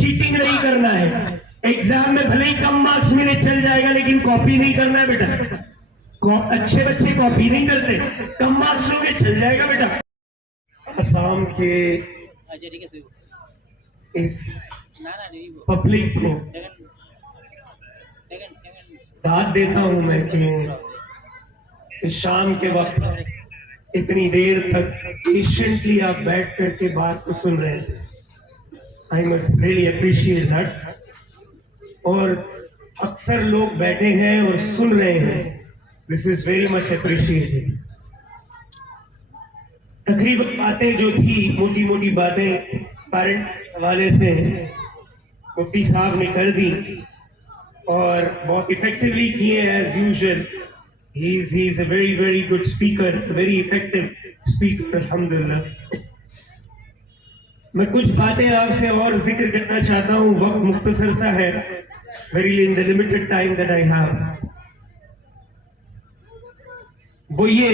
Cheating नहीं करना है। एग्जाम में भले ही कम मार्क्स मिले चल जाएगा, लेकिन कॉपी नहीं करना है बेटा। अच्छे बच्चे कॉपी नहीं करते, कम मार्क्स लोगे चल जाएगा बेटा। असम के इस पब्लिक को दाद देता हूं मैं कि शाम के वक्त इतनी देर तक पेशेंटली आप बैठ करके बात को सुन रहे हैं। I must really appreciate that. और अक्सर लोग बैठे हैं और सुन रहे हैं, this is very much appreciated. तकरीबन बातें जो थी, मोटी मोटी बातें पेरेंट हवाले से मुफ्ती साहब ने कर दी और बहुत इफेक्टिवली किए as usual. He is a very very good speaker, very effective speaker, अल्हम्दुलिल्लाह। मैं कुछ बातें आपसे और जिक्र करना चाहता हूं, वक्त मुख्तसर सा है, very in the limited time that I have. वो ये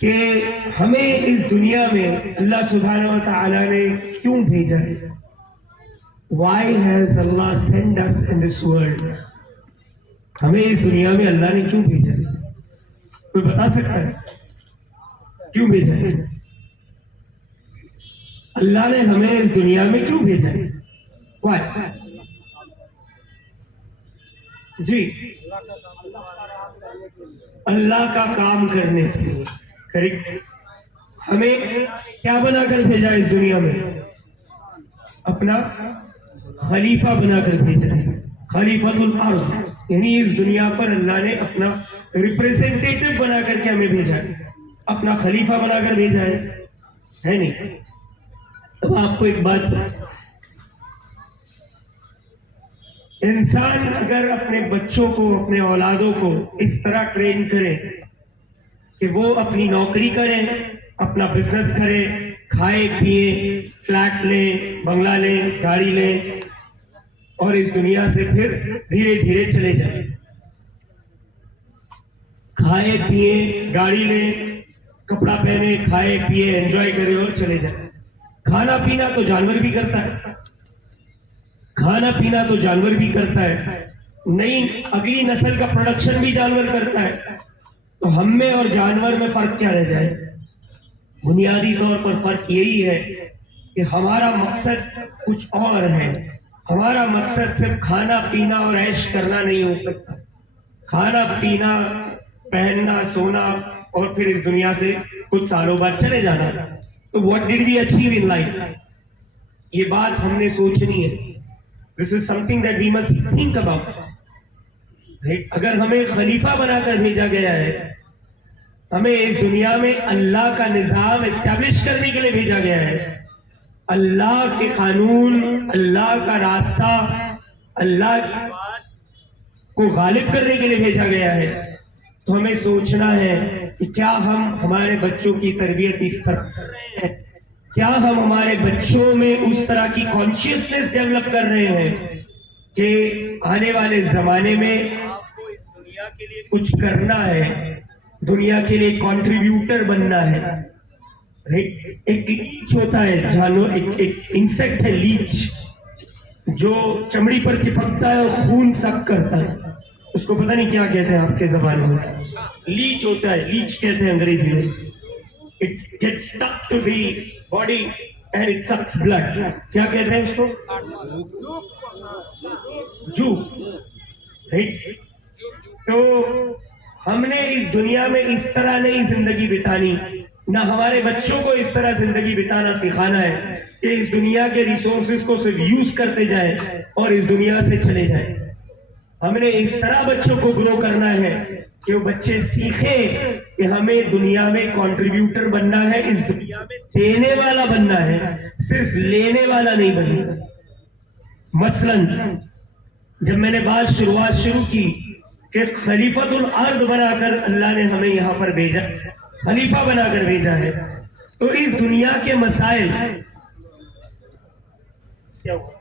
कि हमें इस दुनिया में अल्लाह सुब्हानहू व तआला ने क्यों भेजा है। Why has Allah sent us in this world? हमें इस दुनिया में अल्लाह ने क्यों भेजा है? कोई बता सकता है क्यों भेजा है? अल्लाह ने हमें इस दुनिया में क्यों भेजा है? Why? जी, अल्लाह का काम करने के लिए। करेक्ट। हमें क्या बनाकर भेजा इस दुनिया में? अपना खलीफा बनाकर भेजा है, खलीफतुल अर्ज़, यानी इस दुनिया पर अल्लाह ने अपना रिप्रेजेंटेटिव बना करके हमें भेजा है, अपना खलीफा बनाकर भेजा है नहीं? अब आपको एक बात, इंसान अगर अपने बच्चों को, अपने औलादों को इस तरह ट्रेन करे कि वो अपनी नौकरी करें, अपना बिजनेस करें, खाए पिए, फ्लैट लें, बंगला लें, गाड़ी लें और इस दुनिया से फिर धीरे धीरे चले जाएं। खाए पिए, गाड़ी लें, कपड़ा पहने, खाए पिए, एंजॉय करें और चले जाएं। खाना पीना तो जानवर भी करता है, खाना पीना तो जानवर भी करता है, नई अगली नस्ल का प्रोडक्शन भी जानवर करता है। तो हम में और जानवर में फर्क क्या रह जाए? बुनियादी तौर पर फर्क यही है कि हमारा मकसद कुछ और है। हमारा मकसद सिर्फ खाना पीना और ऐश करना नहीं हो सकता। खाना पीना, पहनना, सोना और फिर इस दुनिया से कुछ सालों बाद चले जाना। तो what did we achieve in life? ये बात हमने सोचनी है। This is something that we must think about. अगर हमें खलीफा बनाकर भेजा गया है, हमें इस दुनिया में अल्लाह का निजाम एस्टैब्लिश करने के लिए भेजा गया है, अल्लाह के कानून, अल्लाह का रास्ता, अल्लाह की बात को गालिब करने के लिए भेजा गया है, तो हमें सोचना है कि क्या हम हमारे बच्चों की तरबियत इस तरह कर रहे हैं? क्या हम हमारे बच्चों में उस तरह की कॉन्शियसनेस डेवलप कर रहे हैं कि आने वाले जमाने में आपको इस दुनिया के लिए कुछ करना है, दुनिया के लिए कंट्रीब्यूटर बनना है। एक लीच होता है, जानो एक इंसेक्ट है लीच, जो चमड़ी पर चिपकता है और खून सक करता है। उसको पता नहीं क्या कहते हैं आपके जबान में, लीच होता है, लीच कहते हैं अंग्रेजी में। It gets stuck to the body and it sucks blood. क्या कहते हैं उसको? जू। तो हमने इस दुनिया में इस तरह नहीं जिंदगी बितानी, ना हमारे बच्चों को इस तरह जिंदगी बिताना सिखाना है कि इस दुनिया के रिसोर्सेज को सिर्फ यूज करते जाएं और इस दुनिया से चले जाएं। हमने इस तरह बच्चों को ग्रो करना है कि वो बच्चे सीखे कि हमें दुनिया में कंट्रीब्यूटर बनना है, इस दुनिया में देने वाला बनना है, सिर्फ लेने वाला नहीं बनना। मसलन जब मैंने बात शुरुआत शुरू की कि खलीफतुल अर्द बनाकर अल्लाह ने हमें यहां पर भेजा, खलीफा बनाकर भेजा है, तो इस दुनिया के मसाइल क्या हुआ?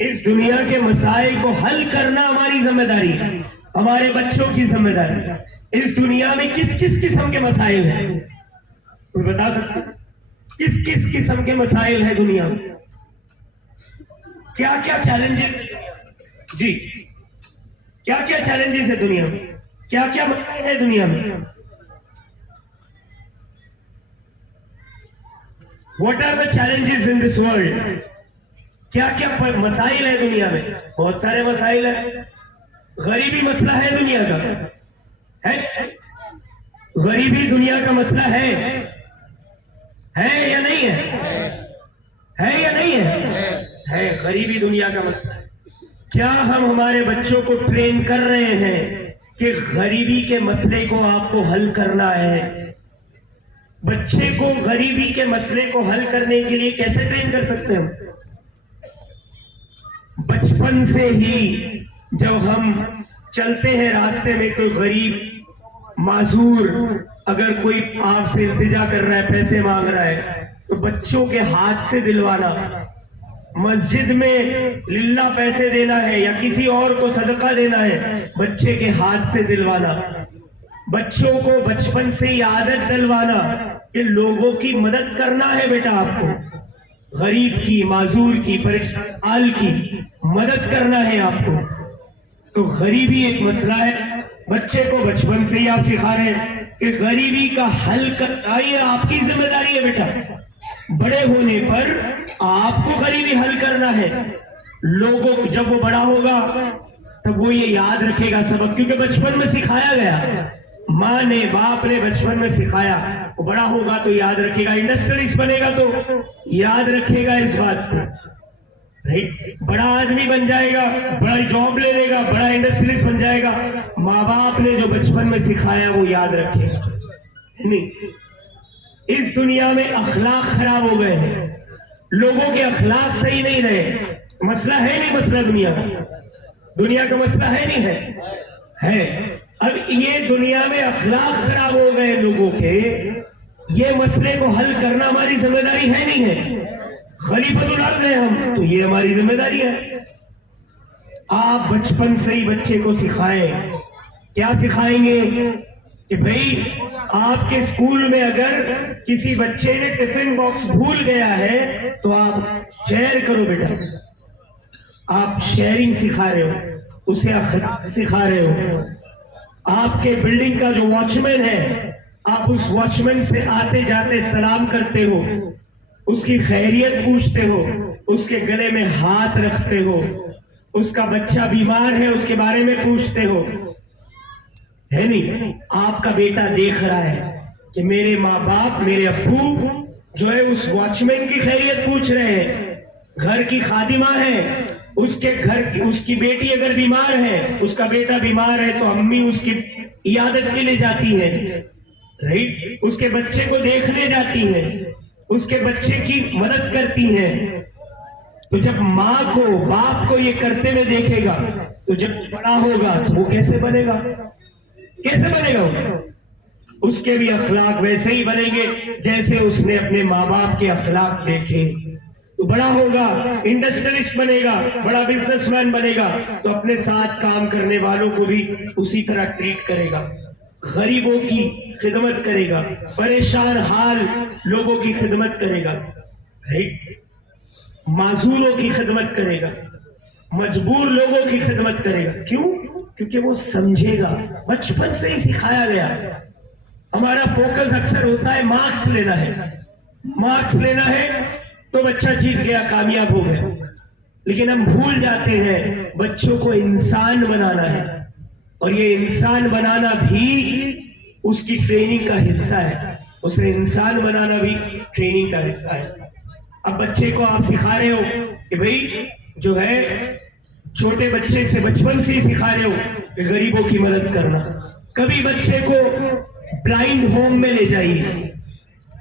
इस दुनिया के मसाइल को हल करना हमारी जिम्मेदारी है, हमारे बच्चों की जिम्मेदारी है। इस दुनिया में किस किस किस्म के मसाइल हैं, कोई बता सकते? किस किस किस्म के मसाइल है दुनिया में, क्या क्या चैलेंजेस जी, क्या क्या चैलेंजेस है दुनिया में, क्या क्या मसाइल है दुनिया में। What are the challenges in this world, क्या क्या मसाइल है दुनिया में। बहुत सारे मसाइल है। गरीबी मसला है दुनिया का, है गरीबी दुनिया का मसला है या नहीं है या नहीं है गरीबी दुनिया का मसला है। क्या हम हमारे बच्चों को ट्रेन कर रहे हैं कि गरीबी के मसले को आपको हल करना है। बच्चे को गरीबी के मसले को हल करने के लिए कैसे ट्रेन कर सकते हैं हम? बचपन से ही जब हम चलते हैं रास्ते में, कोई गरीब माजूर अगर कोई आपसे इल्तिजा कर रहा है, पैसे मांग रहा है, तो बच्चों के हाथ से दिलवाना। मस्जिद में लिल्ला पैसे देना है या किसी और को सदका देना है, बच्चे के हाथ से दिलवाना। बच्चों को बचपन से ही आदत डलवाना कि लोगों की मदद करना है बेटा, आपको गरीब की, माजूर की, परेशान हाल की मदद करना है आपको। तो गरीबी एक मसला है। बच्चे को बचपन से ही आप सिखा रहे हैं कि गरीबी का हल करना ये आपकी जिम्मेदारी है बेटा। बड़े होने पर आपको गरीबी हल करना है। लोगों को जब वो बड़ा होगा तब वो ये याद रखेगा सबक, क्योंकि बचपन में सिखाया गया, माँ ने, बाप ने बचपन में सिखाया। वो बड़ा होगा तो याद रखेगा, इंडस्ट्रियलिस्ट बनेगा तो याद रखेगा इस बात को। बड़ा आदमी बन जाएगा, बड़ा जॉब ले लेगा, बड़ा इंडस्ट्रियलिस्ट बन जाएगा। माँ बाप ने जो बचपन में सिखाया वो याद रखेगा। नहीं, इस दुनिया में अखलाक खराब हो गए हैं, लोगों के अखलाक सही नहीं रहे। मसला है नहीं, मसला दुनिया का मसला है नहीं है। अब ये दुनिया में अखलाक खराब हो गए लोगों के, ये मसले को हल करना हमारी जिम्मेदारी है नहीं है। खलीफतुल अर्ज़ है हम, तो ये हमारी जिम्मेदारी है। आप बचपन से ही बच्चे को सिखाएं। क्या सिखाएंगे कि भाई आपके स्कूल में अगर किसी बच्चे ने टिफिन बॉक्स भूल गया है तो आप शेयर करो बेटा। आप शेयरिंग सिखा रहे हो, उसे अखलाक सिखा रहे हो। आपके बिल्डिंग का जो वॉचमैन है, आप उस वॉचमैन से आते जाते सलाम करते हो, उसकी खैरियत पूछते हो, उसके गले में हाथ रखते हो, उसका बच्चा बीमार है उसके बारे में पूछते हो, है नहीं। आपका बेटा देख रहा है कि मेरे माँ बाप, मेरे अब्बू जो है उस वॉचमैन की खैरियत पूछ रहे हैं। घर की खादिमा है, उसके घर की उसकी बेटी अगर बीमार है, उसका बेटा बीमार है तो अम्मी उसकी इयादत के लिए जाती है, राइट। उसके बच्चे को देखने जाती है, उसके बच्चे की मदद करती है। तो जब माँ को, बाप को ये करते हुए देखेगा तो जब बड़ा होगा तो वो कैसे बनेगा वो? उसके भी अखलाक वैसे ही बनेंगे जैसे उसने अपने माँ बाप के अखलाक देखे। तो बड़ा होगा, इंडस्ट्रियलिस्ट बनेगा, बड़ा बिजनेसमैन बनेगा, तो अपने साथ काम करने वालों को भी उसी तरह ट्रीट करेगा। गरीबों की खिदमत करेगा, परेशान हाल लोगों की खिदमत करेगा, राइट। माजूरों की खिदमत करेगा, मजबूर लोगों की खिदमत करेगा। क्यों? क्योंकि वो समझेगा, बचपन से ही सिखाया गया। हमारा फोकस अक्सर होता है मार्क्स लेना है तो बच्चा जीत गया, कामयाब हो गया। लेकिन हम भूल जाते हैं बच्चों को इंसान बनाना है, और ये इंसान बनाना भी उसकी ट्रेनिंग का हिस्सा है। उसे इंसान बनाना भी ट्रेनिंग का हिस्सा है। अब बच्चे को आप सिखा रहे हो कि भाई जो है, छोटे बच्चे से बचपन से ही सिखा रहे हो कि गरीबों की मदद करना। कभी बच्चे को ब्लाइंड होम में ले जाइए,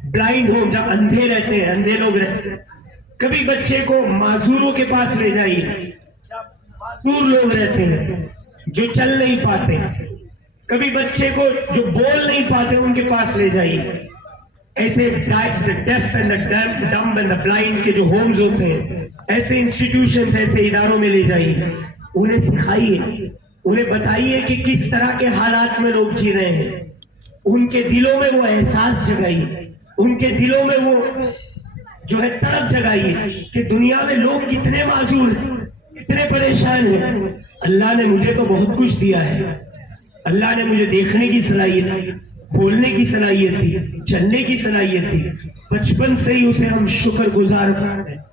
ब्लाइंड होम जहां अंधे रहते हैं, अंधे लोग रहते हैं। कभी बच्चे को माजूरों के पास ले जाइए, माजूर लोग रहते हैं जो चल नहीं पाते। कभी बच्चे को जो बोल नहीं पाते उनके पास ले जाइए। ऐसे deaf and the dumb and the blind के जो होम्स होते हैं, ऐसे इंस्टीट्यूशंस, ऐसे इदारों में ले जाइए। उन्हें सिखाइए, उन्हें बताइए कि किस तरह के हालात में लोग जी रहे हैं। उनके दिलों में वो एहसास जगाइए। उनके दिलों में वो जो है तड़प जगाइए कि दुनिया में लोग कितने माजूर हैं, कितने परेशान हैं। अल्लाह ने मुझे तो बहुत कुछ दिया है। अल्लाह ने मुझे देखने की सलाहियत, बोलने की सलाहियत दी, चलने की सलाहियत दी। बचपन से ही उसे हम शुक्रगुजार बना रहे हैं,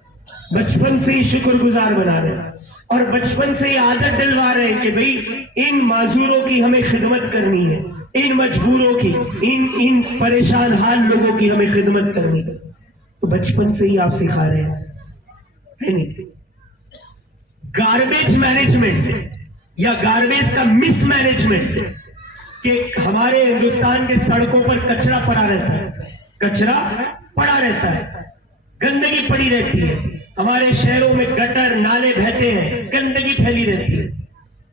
बचपन से ही शुक्रगुजार बना रहे हैं और बचपन से ही आदत डलवा रहे हैं कि भाई इन माजूरों की हमें खिदमत करनी है, इन मजबूरों की, इन परेशान हाल लोगों की हमें खिदमत करनी है। तो बचपन से ही आप सिखा रहे हैं, है नहीं? गार्बेज मैनेजमेंट या गार्बेज का मिसमैनेजमेंट कि हमारे हिंदुस्तान के सड़कों पर कचरा पड़ा रहता है, कचरा पड़ा रहता है, गंदगी पड़ी रहती है। हमारे शहरों में गटर नाले बहते हैं, गंदगी फैली रहती है।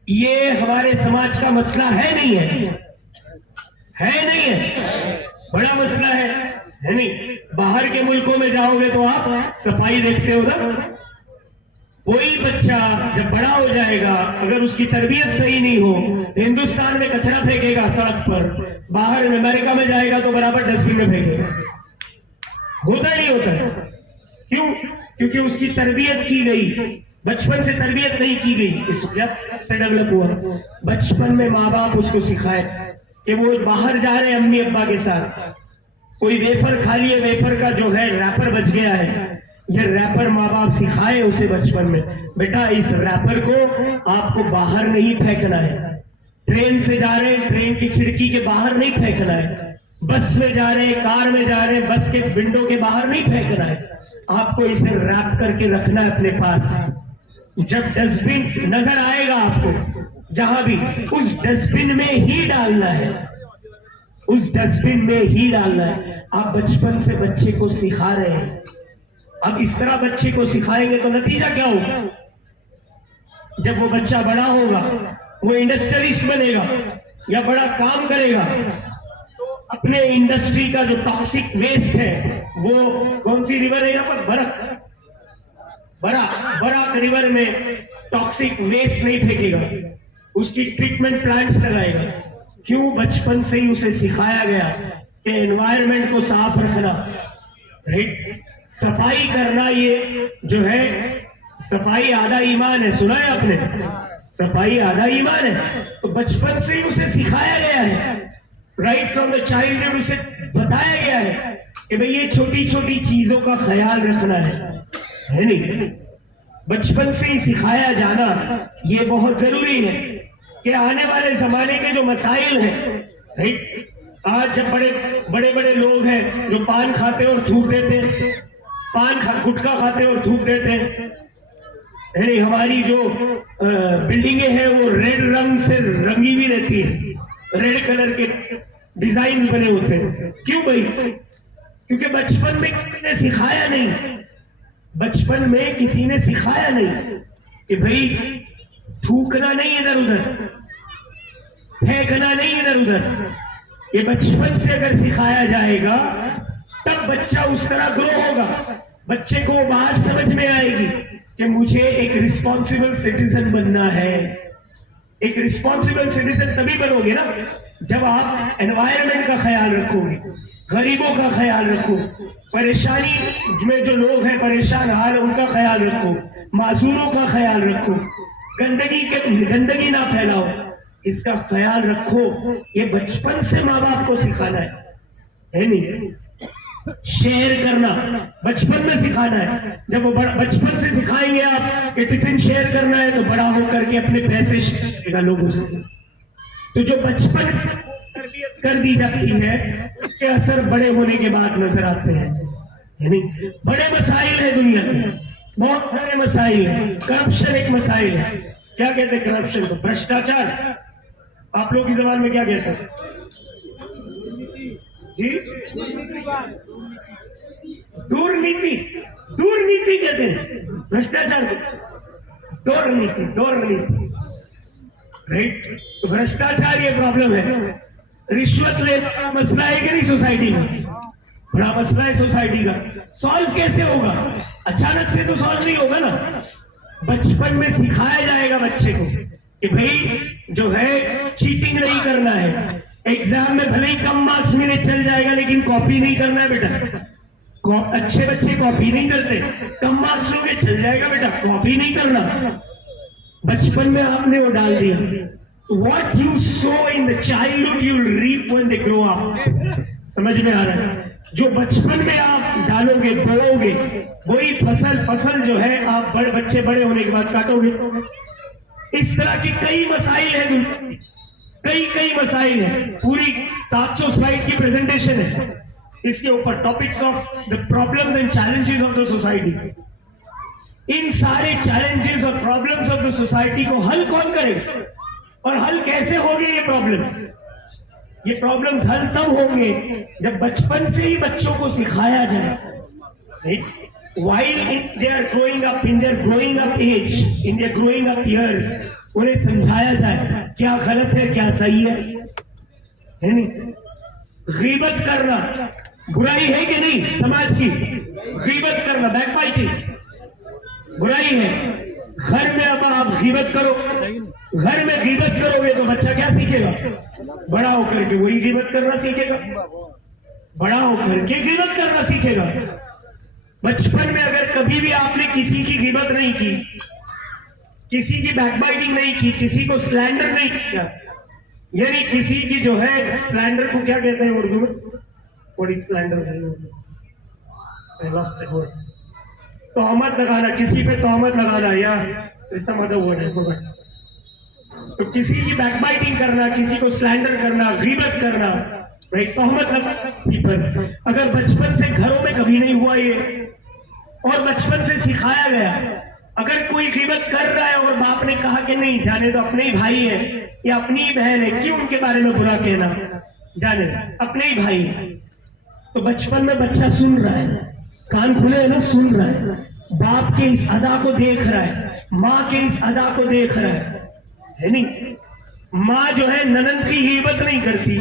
ये हमारे समाज का मसला है नहीं है? है नहीं है? बड़ा मसला है नहीं? बाहर के मुल्कों में जाओगे तो आप सफाई देखते हो ना। कोई बच्चा जब बड़ा हो जाएगा, अगर उसकी तरबियत सही नहीं हो, हिंदुस्तान में कचरा फेंकेगा सड़क पर, बाहर अमेरिका में जाएगा तो बराबर डस्टबिन में फेंकेगा। होता नहीं होता? क्यों? क्योंकि उसकी तरबियत की गई, बचपन से तरबियत नहीं की गई, इस वजह से डेवलप हुआ। बचपन में माँ बाप उसको सिखाए कि वो बाहर जा रहे हैं अम्मी अब्बा के साथ, कोई वेफर खा लिए, वेफर का जो है रैपर बच गया है, ये रैपर माँ बाप सिखाए उसे बचपन में, बेटा इस रैपर को आपको बाहर नहीं फेंकना है। ट्रेन से जा रहे हैं, ट्रेन की खिड़की के बाहर नहीं फेंकना है। बस में जा रहे हैं, कार में जा रहे हैं, बस के विंडो के बाहर नहीं फेंकना है। आपको इसे रैप करके रखना है अपने पास। जब डस्टबिन नजर आएगा आपको जहां भी, उस डस्टबिन में ही डालना है, उस डस्टबिन में ही डालना है। आप बचपन से बच्चे को सिखा रहे हैं। अब इस तरह बच्चे को सिखाएंगे तो नतीजा क्या होगा? जब वो बच्चा बड़ा होगा, वो इंडस्ट्रियलिस्ट बनेगा या बड़ा काम करेगा, तो अपने इंडस्ट्री का जो टॉक्सिक वेस्ट है, वो कौन सी रिवर है यहाँ पर, बराक रिवर में टॉक्सिक वेस्ट नहीं फेंकेगा, उसकी ट्रीटमेंट प्लांट्स लगाएगा। क्यों? बचपन से ही उसे सिखाया गया कि एनवायरनमेंट को साफ रखना, राइट? सफाई करना, ये जो है सफाई आधा ईमान है। सुना है आपने? सफाई आधा ईमान है। तो बचपन से ही उसे सिखाया गया है, राइट फ्रॉम द चाइल्डहुड उसे बताया गया है कि भाई ये छोटी छोटी चीजों का ख्याल रखना है नहीं? बचपन से ही सिखाया जाना ये बहुत जरूरी है कि आने वाले जमाने के जो मसाइल हैं, राइट? आज जब बड़े बड़े लोग हैं जो पान खाते और थूक देते, गुटखा खाते और थूक देते हैं, हमारी जो बिल्डिंगें हैं वो रेड रंग से रंगी हुई रहती है, रेड कलर के डिजाइन बने होते हैं। क्यों भाई? क्योंकि बचपन में किसी ने सिखाया नहीं, बचपन में किसी ने सिखाया नहीं कि भाई थूकना नहीं इधर उधर, फेंकना नहीं इधर उधर। ये बचपन से अगर सिखाया जाएगा तब बच्चा उस तरह ग्रो होगा। बच्चे को बात समझ में आएगी कि मुझे एक रिस्पॉन्सिबल सिटीजन बनना है। एक रिस्पॉन्सिबल सिटीजन तभी बनोगे ना जब आप एनवायरनमेंट का ख्याल रखोगे, गरीबों का ख्याल रखो, परेशानी में जो लोग हैं परेशान हाल उनका ख्याल रखो, मासूरों का ख्याल रखो, गंदगी ना फैलाओ, इसका ख्याल रखो। ये बचपन से माँ बाप को सिखाना है नहीं? शेयर करना बचपन में सिखाना है। जब वो बचपन से सिखाएंगे आप कि टिफिन शेयर करना है तो बड़ा होकर के अपने पैसे शेयर करेगा लोगों से। तो जो बचपन तरबियत कर दी जाती है उसके असर बड़े होने के बाद नजर आते हैं। यानी बड़े मसाइल है दुनिया में, बहुत सारे मसाइल हैं। करप्शन एक मसाइल है। क्या कहते हैं करप्शन को? भ्रष्टाचार। आप लोग की जबान में क्या कहते हैं जी? दुर्नीति। दुर्नीति कहते हैं भ्रष्टाचार को। दुर्नीति, राइट? तो भ्रष्टाचार ये प्रॉब्लम है। रिश्वत लेना बड़ा मसला है कि नहीं सोसाइटी का? बड़ा मसला है सोसाइटी का। सॉल्व कैसे होगा? अचानक से तो सॉल्व नहीं होगा ना। बचपन में सिखाया जाएगा बच्चे को कि भाई जो है चीटिंग नहीं करना है, एग्जाम में भले ही कम मार्क्स मिले चल जाएगा, लेकिन कॉपी नहीं करना है बेटा। अच्छे बच्चे कॉपी नहीं करते, कम मार्क्स लोगे चल जाएगा बेटा, कॉपी नहीं करना। बचपन में आपने वो डाल दिया। What you sow in the childhood you will reap when they grow up। समझ में आ रहा है? जो बचपन में आप डालोगे, बोओगे, वही फसल जो है आप बच्चे बड़े होने के बाद काटोगे। इस तरह की कई मसाइल है, कई मसाइल है। पूरी 700 स्लाइड की प्रेजेंटेशन है इसके ऊपर, topics of the problems and challenges of the society. इन सारे चैलेंजेस और प्रॉब्लम्स ऑफ द सोसाइटी को हल कौन करेगा और हल कैसे होंगे ये प्रॉब्लम्स हल तब होंगे जब बचपन से ही बच्चों को सिखाया जाए। While they are growing up, in their growing up age, in their growing up years, उन्हें समझाया जाए क्या गलत है क्या सही है नहीं। गीबत करना बुराई है कि नहीं समाज की? गीबत करना, बैकबाइटिंग बुराई है। घर में अब आप गीबत करो, घर में गीबत करोगे तो बच्चा क्या सीखेगा? बड़ा होकर के वही गीबत करना सीखेगा, बड़ा होकर के गीबत करना सीखेगा। बचपन में अगर कभी भी आपने किसी की गीबत नहीं की, किसी की बैकबाइटिंग नहीं की, किसी को स्लैंडर नहीं किया, यानी किसी की जो है, स्लैंडर को क्या कहते हैं उर्दू में? What is slander? तोहमत लगाना, किसी पे तोहमत लगाना या इसका मतलब वर्ड है। तो किसी की बैकबाइटिंग करना, किसी को स्लैंडर करना, गीबत करना, तोहमत लगाना। अगर बचपन से घरों में कभी नहीं हुआ ये और बचपन से सिखाया गया, अगर कोई गीबत कर रहा है और बाप ने कहा कि नहीं जाने दो, अपने ही भाई है या अपनी ही बहन है, क्यों उनके बारे में बुरा कहना, जाने अपने ही भाई है। तो बचपन में बच्चा सुन रहा है, कान खुले है ना, सुन रहा है, बाप के इस अदा को देख रहा है, माँ के इस अदा को देख रहा है नहीं? माँ जो है ननंद की गीबत नहीं करती।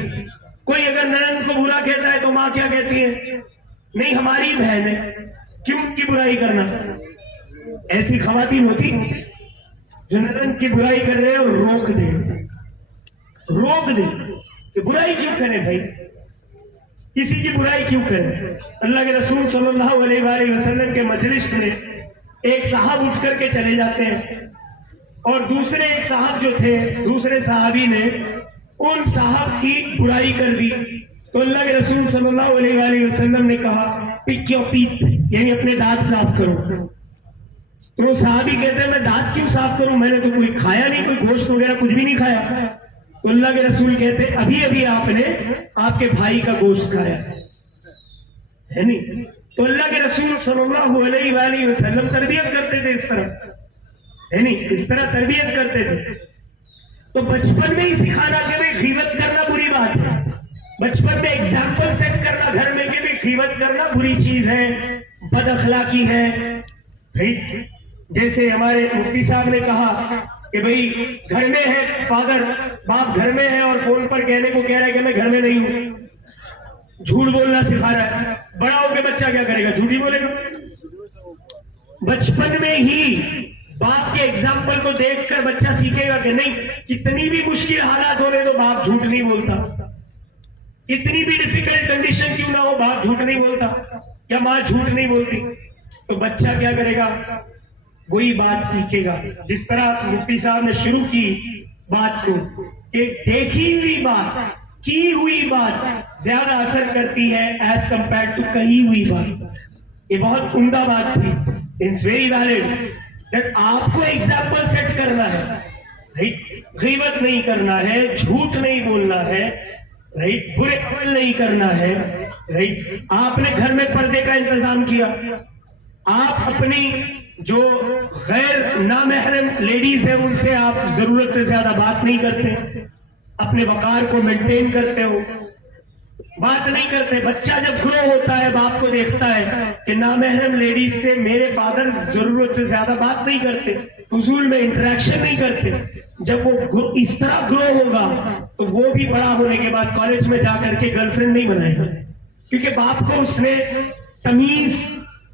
कोई अगर ननंद को बुरा कहता है तो माँ क्या कहती है? नहीं हमारी बहन है, क्यों उनकी बुराई करना। ऐसी खवातीन होती जो ननंद की बुराई कर रहे हैं और रोक दे कि बुराई क्यों करें भाई, किसी की बुराई क्यों करें। अल्लाह के रसूल सल्लल्लाहु अलैहि वसल्लम के मजलिस में एक साहब उठ करके चले जाते हैं और दूसरे एक साहब जो थे, दूसरे साहबी ने उन साहब की बुराई कर दी। तो अल्लाह के रसूल सल्लल्लाहु अलैहि वसल्लम ने कहा पिक योर टीथ, यानी अपने दांत साफ करो। तो वो साहबी कहते हैं मैं दांत क्यों साफ करूं, मैंने तो कोई खाया नहीं, कोई गोश्त वगैरह कुछ भी नहीं खाया। तो अल्लाह के रसूल कहते अभी अभी आपने आपके भाई का गोश्त खाया है नहीं। तो अल्लाह के रसूल सल्लल्लाहु अलैहि वसल्लम तरबियत करते थे इस तरह है नहीं, इस तरह तरबियत करते थे। तो बचपन में ही सिखाना कि भाई गीबत करना बुरी बात है, बचपन में एग्जाम्पल सेट करना घर में कि भाई गीबत करना बुरी चीज है, बद अखलाकी है। जैसे हमारे मुफ्ती साहब ने कहा कि भाई घर में है फादर, बाप घर में है और फोन पर कहने को कह रहा है कि मैं घर में नहीं हूं, झूठ बोलना सिखा रहा है। बड़ा होकर बच्चा क्या करेगा? झूठ ही बोलेगा। बचपन में ही बाप के एग्जाम्पल को देखकर बच्चा सीखेगा कि नहीं, कितनी भी मुश्किल हालात होने तो बाप झूठ नहीं बोलता, कितनी भी डिफिकल्ट कंडीशन क्यों ना हो बाप झूठ नहीं बोलता या माँ झूठ नहीं बोलती। तो बच्चा क्या करेगा? वही बात सीखेगा। जिस तरह मुफ्ती साहब ने शुरू की बात को कि देखी हुई बात, की हुई बात ज्यादा असर करती है एज कंपेयर टू कही हुई बात। ये बहुत उम्दा बात थी। इट्स वेरी वैलिड दैट आपको एग्जाम्पल सेट करना है, राइट? गीबत नहीं करना है, झूठ नहीं बोलना है, राइट? बुरे अमल नहीं करना है, राइट? आपने घर में पर्दे का इंतजाम किया, आप अपनी जो गैर नामहरम लेडीज है उनसे आप जरूरत से ज्यादा बात नहीं करते, अपने वकार को मेंटेन करते हो, बात नहीं करते। बच्चा जब ग्रो होता है बाप को देखता है कि नामहरम लेडीज से मेरे फादर जरूरत से ज्यादा बात नहीं करते, फजूल में इंटरेक्शन नहीं करते। जब वो इस तरह ग्रो होगा तो वो भी बड़ा होने के बाद कॉलेज में जाकर के गर्लफ्रेंड नहीं बनाएगा, क्योंकि बाप को उसने तमीज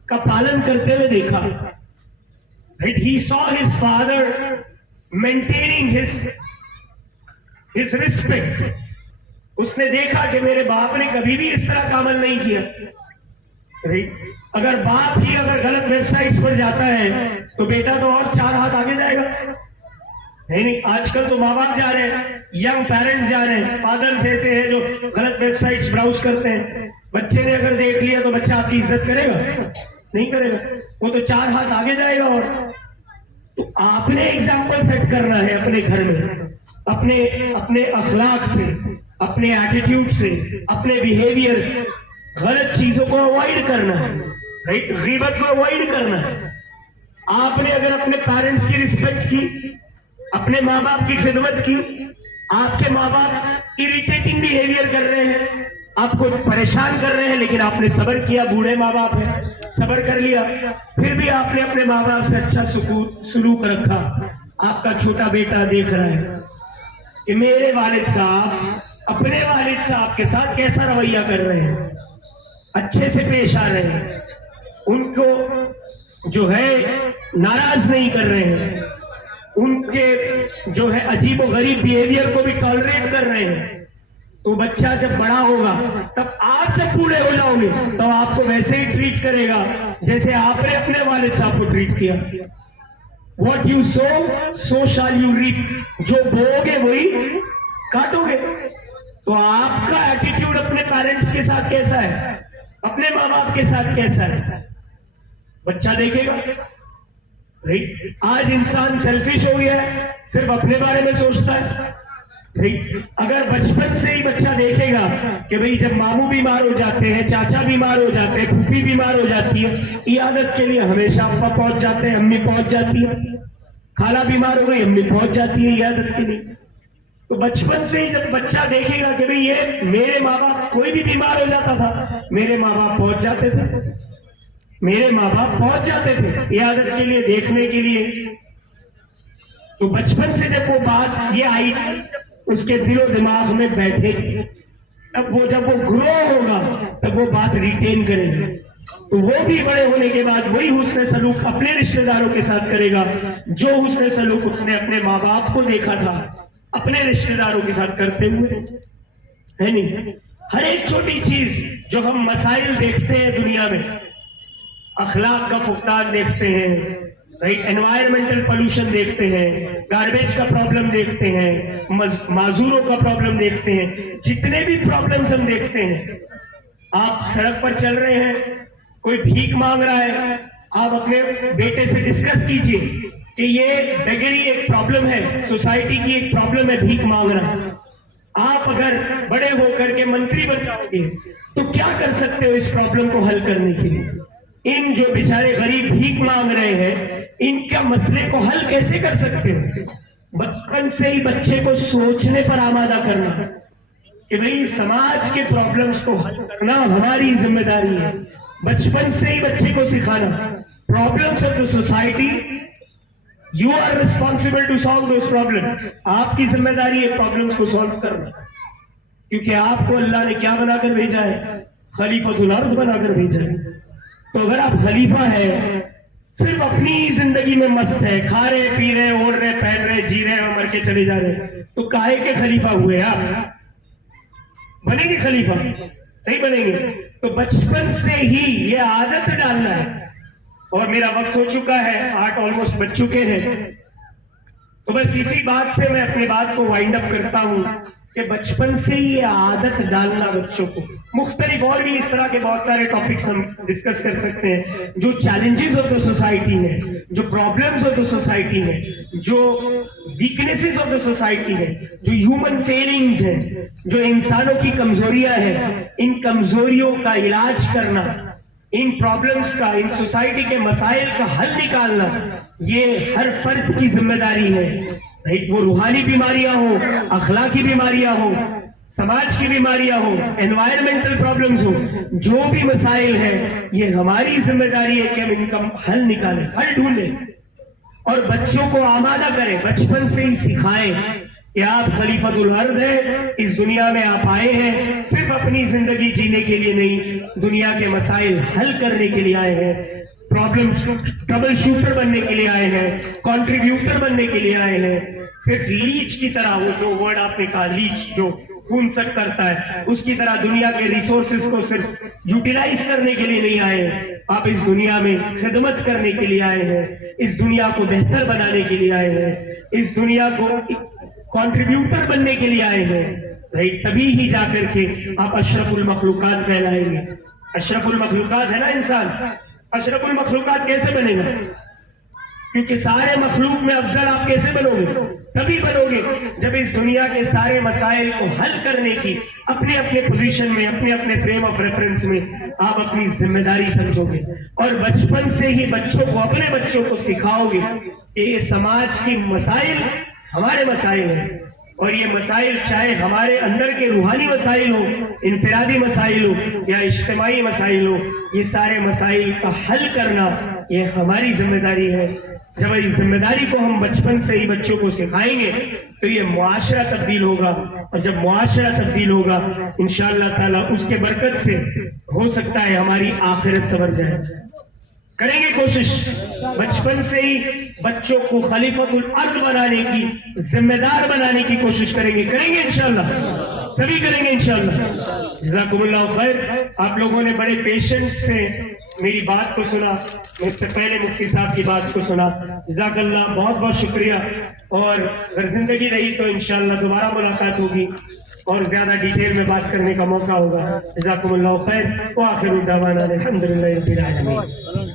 का पालन करते हुए देखा। Right? He saw his father maintaining his respect उसने देखा कि मेरे बाप ने कभी भी इस तरह का अमल नहीं किया। अगर बाप ही अगर गलत वेबसाइट्स पर जाता है तो बेटा तो और 4 हाथ आगे जाएगा। नहीं, आजकल तो माँ बाप जा रहे हैं, यंग पेरेंट्स जा रहे हैं, फादर्स ऐसे हैं जो गलत वेबसाइट्स ब्राउज करते हैं। बच्चे ने अगर देख लिया तो बच्चा आपकी इज्जत करेगा? नहीं करेगा, वो तो 4 हाथ आगे जाएगा। और तो आपने एग्जाम्पल सेट करना है अपने घर में, अपने अखलाक से, अपने एटीट्यूड से, अपने बिहेवियर से। गलत चीजों को अवॉइड करना है, राइट, गीबत को अवॉइड करना है। आपने अगर अपने पेरेंट्स की रिस्पेक्ट की, अपने माँ बाप की खिदमत की, आपके माँ बाप इरिटेटिंग बिहेवियर कर रहे हैं, आपको परेशान कर रहे हैं, लेकिन आपने सब्र किया, बूढ़े माँ बाप है, सब्र कर लिया, फिर भी आपने अपने माँ बाप से अच्छा सलूक रखा। आपका छोटा बेटा देख रहा है कि मेरे वालिद साहब अपने वालिद साहब के साथ कैसा रवैया कर रहे हैं, अच्छे से पेश आ रहे हैं, उनको जो है नाराज नहीं कर रहे हैं, उनके जो है अजीबो गरीब बिहेवियर को भी टॉलरेट कर रहे हैं। तो बच्चा जब बड़ा होगा, तब आप जब बूढ़े हो जाओगे तो आपको वैसे ही ट्रीट करेगा जैसे आपने अपने वालिद साहब को ट्रीट किया। What you sow, so shall you reap। जो बोओगे वही काटोगे। तो आपका एटीट्यूड अपने पेरेंट्स के साथ कैसा है, अपने माँ बाप के साथ कैसा है, बच्चा देखेगा। राइट, आज इंसान सेल्फिश हो गया है, सिर्फ अपने बारे में सोचता है। अगर बचपन से ही बच्चा देखेगा कि भाई जब मामू बीमार हो जाते हैं, चाचा बीमार हो जाते हैं, फूफी बीमार हो जाती है, इयादत के लिए हमेशा अप्पा पहुंच जाते हैं, अम्मी पहुंच जाती है, खाला बीमार हो गई अम्मी पहुंच जाती है इयादत के लिए। तो बचपन से ही जब बच्चा देखेगा कि भाई ये मेरे माँ बाप, कोई भी बीमार हो जाता था मेरे माँ बाप पहुंच जाते थे, मेरे माँ बाप पहुंच जाते थे इयादत के लिए, देखने के लिए। तो बचपन से जब वो बात ये आई उसके दिलो दिमाग में बैठे, तब वो जब वो ग्रो होगा तब वो बात रिटेन करेगा। तो वो भी बड़े होने के बाद वही हुस्न सलूक अपने रिश्तेदारों के साथ करेगा जो हुस्न सलूक उसने अपने माँ बाप को देखा था अपने रिश्तेदारों के साथ करते हुए, है नहीं। हर एक छोटी चीज जो हम मसाइल देखते हैं दुनिया में, अखलाक का फुकदान देखते हैं, राइट, एनवायरमेंटल पोल्यूशन देखते हैं, गार्बेज का प्रॉब्लम देखते हैं, माजूरों का प्रॉब्लम देखते हैं, जितने भी प्रॉब्लम्स हम देखते हैं। आप सड़क पर चल रहे हैं, कोई भीख मांग रहा है, आप अपने बेटे से डिस्कस कीजिए कि ये बेगरी एक प्रॉब्लम है, सोसाइटी की एक प्रॉब्लम है भीख मांगना। आप अगर बड़े होकर के मंत्री बन जाओगे तो क्या कर सकते हो इस प्रॉब्लम को हल करने के लिए? इन जो बेचारे गरीब भीख मांग रहे हैं, इनका मसले को हल कैसे कर सकते हो? बचपन से ही बच्चे को सोचने पर आमादा करना कि भाई समाज के प्रॉब्लम्स को हल करना हमारी जिम्मेदारी है। बचपन से ही बच्चे को सिखाना problems of the society, you are responsible to solve those problem. आपकी जिम्मेदारी है प्रॉब्लम्स को सॉल्व करना, क्योंकि आपको अल्लाह ने क्या बनाकर भेजा है? खलीफतुल अर्द बनाकर भेजा है। तो अगर आप खलीफा है, सिर्फ अपनी ही जिंदगी में मस्त है, खा रहे, पी रहे, ओढ़ रहे, पहन रहे, जी रहे और मर के चले जा रहे, तो काहे के खलीफा हुए आप? बनेंगे खलीफा? नहीं बनेंगे। तो बचपन से ही ये आदत डालना है। और मेरा वक्त हो चुका है, 8 ऑलमोस्ट बज चुके हैं, तो बस इसी बात से मैं अपनी बात को वाइंड अप करता हूं कि बचपन से ही ये आदत डालना बच्चों को। मुख्तलिफ और भी इस तरह के बहुत सारे टॉपिक्स हम डिस्कस कर सकते हैं, जो चैलेंजेस ऑफ द सोसाइटी है, जो प्रॉब्लम्स ऑफ द सोसाइटी है, जो वीकनेसेस ऑफ द सोसाइटी है, जो ह्यूमन फेलिंग्स है, जो इंसानों की कमजोरियां हैं, इन कमजोरियों का इलाज करना, इन प्रॉब्लम्स का, इन सोसाइटी के मसाइल का हल निकालना, ये हर फर्द की जिम्मेदारी है। राइट, वो रूहानी बीमारियां हो, अखलाकी बीमारियां हो, समाज की बीमारियां हो, एनवायरमेंटल प्रॉब्लम्स हो, जो भी मसाइल है, ये हमारी जिम्मेदारी है कि हम इनका हल निकालें, हल ढूंढें और बच्चों को आमादा करें, बचपन से ही सिखाएं कि आप खलीफतुल अर्द हैं, इस दुनिया में आप आए हैं सिर्फ अपनी जिंदगी जीने के लिए नहीं, दुनिया के मसाइल हल करने के लिए आए हैं, प्रॉब्लम्स ट्रबल शूटर बनने के लिए आए हैं, कंट्रीब्यूटर बनने के लिए आए हैं। सिर्फ लीच की तरह, वो जो वर्ड आपने कहा लीच, जो खून सक करता है, उसकी तरह दुनिया के रिसोर्सेज को सिर्फ यूटिलाइज करने के लिए नहीं आए। आप इस दुनिया में खिदमत करने के लिए आए हैं, इस दुनिया को बेहतर बनाने के लिए आए हैं, इस दुनिया को कंट्रीब्यूटर बनने के लिए आए हैं। भाई तभी ही जाकर के आप अशरफुल मखलूकात कहलाएंगे। अशरफुल मखलूकात है ना इंसान, अशरफुल मखलूकात कैसे बनेगा? क्योंकि सारे मखलूक में अफजल आप कैसे बनोगे? तभी बनोगे जब इस दुनिया के सारे मसाइल को हल करने की अपने अपने पोजीशन में, अपने अपने फ्रेम ऑफ रेफरेंस में आप अपनी जिम्मेदारी समझोगे और बचपन से ही बच्चों को, अपने बच्चों को सिखाओगे कि ये समाज की मसाइल हमारे मसाइल हैं और ये मसाइल चाहे हमारे अंदर के रूहानी मसाइल हो, इनफरादी मसाइल हो या इज्तिमाई मसाइल हो, ये सारे मसाइल का हल करना ये हमारी जिम्मेदारी है। जब इस जिम्मेदारी को हम बचपन से ही बच्चों को सिखाएंगे तो ये मुआशरा तब्दील होगा और जब मुआशरा तब्दील होगा इंशाअल्लाह ताला उसके बरकत से हो सकता है हमारी आखिरत संवर जाए। करेंगे कोशिश बचपन से ही बच्चों को खलीफतुल अर्द बनाने की, जिम्मेदार बनाने की कोशिश करेंगे इंशाअल्लाह, सभी करेंगे इंशाअल्लाह। जज़ाकुमुल्लाह खैर। आप लोगों ने बड़े पेशेंट से मेरी बात को सुना, मुझसे पहले मुफ्ती साहब की बात को सुना, जज़ाकल्लाह, बहुत बहुत शुक्रिया। और अगर जिंदगी रही तो इंशाअल्लाह दोबारा मुलाकात होगी और ज्यादा डिटेल में बात करने का मौका होगा। जज़ाकुमुल्लाह खैर व आखिरु दावाना अल्हम्दुलिल्लाहि रब्बिल आलमीन।